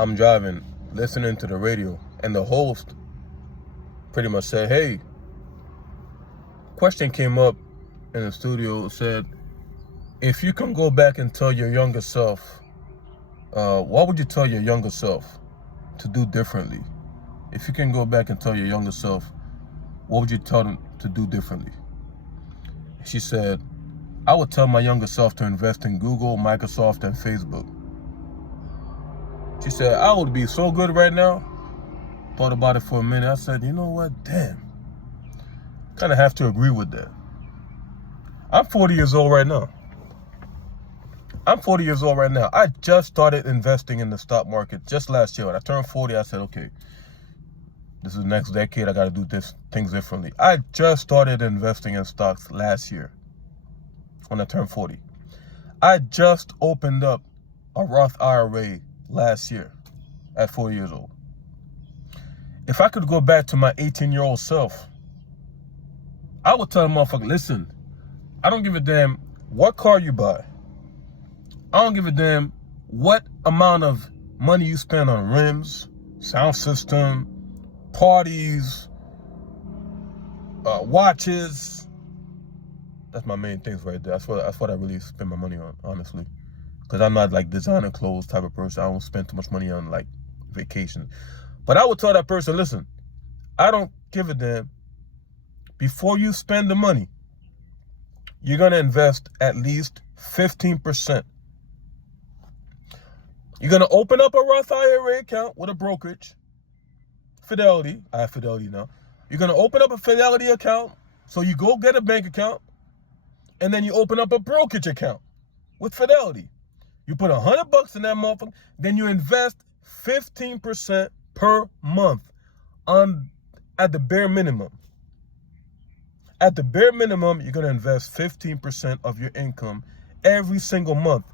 I'm driving, listening to the radio, and the host pretty much said, hey, question came up in the studio, said, if you can go back and tell your younger self, what would you tell your younger self to do differently? If you can go back and tell your younger self, what would you tell them to do differently? She said, I would tell my younger self to invest in Google, Microsoft, and Facebook. She said, I would be so good right now. Thought about it for a minute. I said, you know what? Damn. Kind of have to agree with that. I'm 40 years old right now. I just started investing in the stock market just last year. When I turned 40, I said, okay, this is the next decade. I got to do things differently. I just started investing in stocks last year when I turned 40. I just opened up a Roth IRA last year at 40 years old. If I could go back to my 18-year-old self, I would tell the motherfucker, listen, I don't give a damn what car you buy. I don't give a damn what amount of money you spend on rims, sound system, parties, watches. That's my main things right there. That's what I really spend my money on, honestly. Because I'm not like designer clothes type of person. I don't spend too much money on like vacation. But I would tell that person, listen, I don't give a damn. Before you spend the money, you're going to invest at least 15%. You're going to open up a Roth IRA account with a brokerage. Fidelity. I have Fidelity now. You're going to open up a Fidelity account. So you go get a bank account. And then you open up a brokerage account with Fidelity. You put $100 in that motherfucker. Then you invest 15% per month at the bare minimum. At the bare minimum, you're going to invest 15% of your income every single month.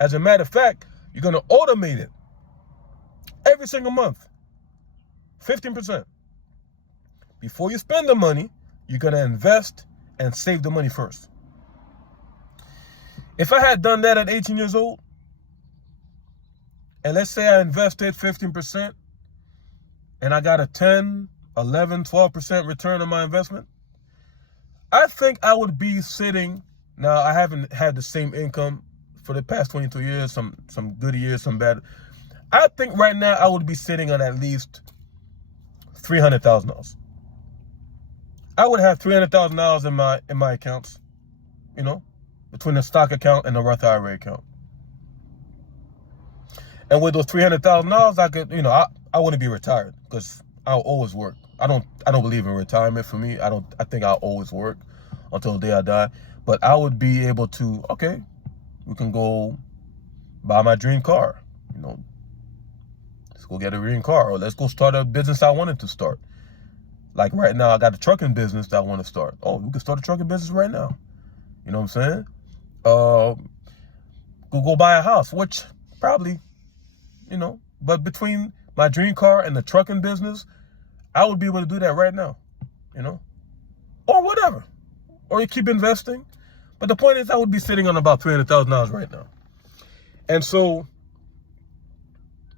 As a matter of fact, you're going to automate it every single month. 15%. Before you spend the money, you're going to invest and save the money first. If I had done that at 18 years old, and let's say I invested 15%, and I got a 10, 11, 12% return on my investment, I think I would be sitting, now I haven't had the same income for the past 22 years, some good years, some bad. I think right now I would be sitting on at least $300,000. I would have $300,000 in my accounts, between the stock account and the Roth IRA account. And with those $300,000, I could, I wouldn't be retired because I'll always work. I don't believe in retirement. For me, I think I'll always work until the day I die. But I would be able to, okay, we can go buy my dream car. Let's go get a dream car, or let's go start a business I wanted to start. Like right now, I got a trucking business that I want to start. Oh, we can start a trucking business right now. You know what I'm saying? Go buy a house, which probably, but between my dream car and the trucking business, I would be able to do that right now, or whatever, or you keep investing. But the point is, I would be sitting on about $300,000 right now. And so,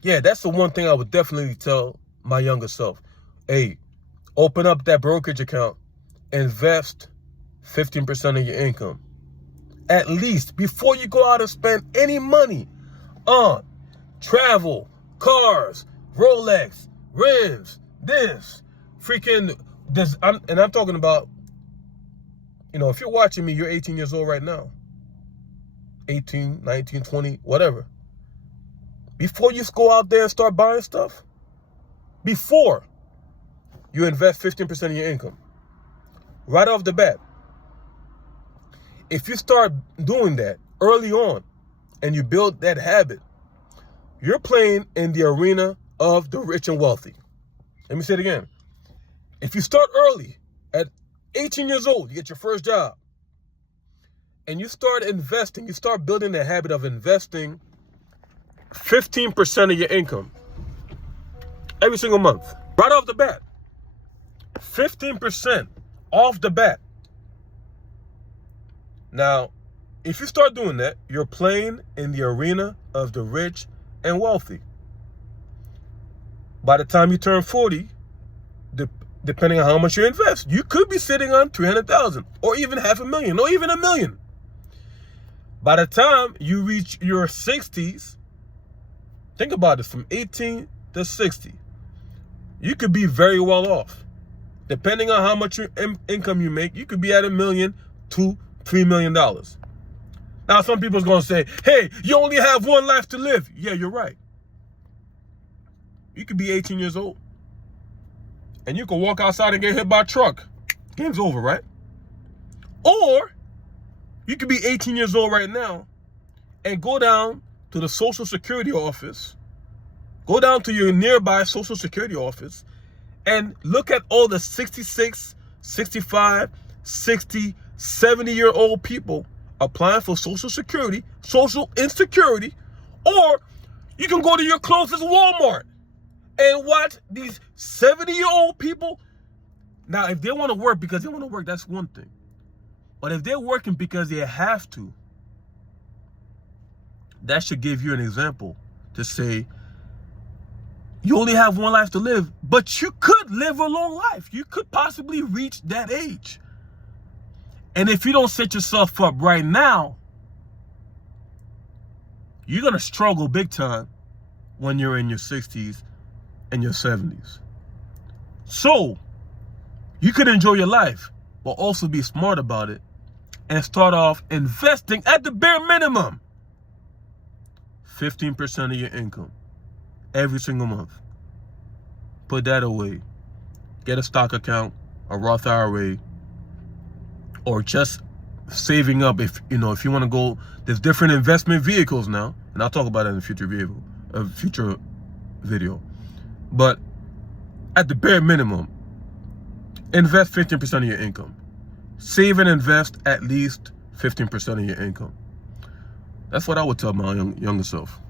yeah, that's the one thing I would definitely tell my younger self. Hey, open up that brokerage account, invest 15% of your income. At least before you go out and spend any money on travel, cars, Rolex, rims, this, and I'm talking about, if you're watching me, you're 18 years old right now. 18, 19, 20, whatever. Before you go out there and start buying stuff, before you invest 15% of your income, right off the bat. If you start doing that early on and you build that habit, you're playing in the arena of the rich and wealthy. Let me say it again. If you start early, at 18 years old, you get your first job, and you start investing, you start building the habit of investing 15% of your income every single month, right off the bat. 15% off the bat. Now, if you start doing that, you're playing in the arena of the rich and wealthy. by the time you turn 40, depending on how much you invest, you could be sitting on 300,000 or even $500,000 or even $1 million. By the time you reach your 60s, think about this, from 18 to 60, you could be very well off. Depending on how much income you make, you could be at $1 million to $3 million. Now, some people's going to say, hey, you only have one life to live. Yeah, you're right. You could be 18 years old, and you could walk outside and get hit by a truck. Game's over, right? Or you could be 18 years old right now and go down to the Social Security office, go down to your nearby Social Security office, and look at all the 66, 65, 60, 70-year-old people applying for Social Security, social insecurity. Or you can go to your closest Walmart and watch these 70-year-old people. Now, if they want to work because they want to work, that's one thing. But if they're working because they have to, that should give you an example to say, you only have one life to live, but you could live a long life. You could possibly reach that age. And if you don't set yourself up right now, you're going to struggle big time when you're in your 60s and your 70s. So you could enjoy your life, but also be smart about it and start off investing at the bare minimum 15% of your income every single month. Put that away. Get a stock account, a Roth IRA, or just saving up. If you want to go, there's different investment vehicles now, and I'll talk about it in a future video. But at the bare minimum, invest 15% of your income. Save and invest at least 15% of your income. That's what I would tell my younger self.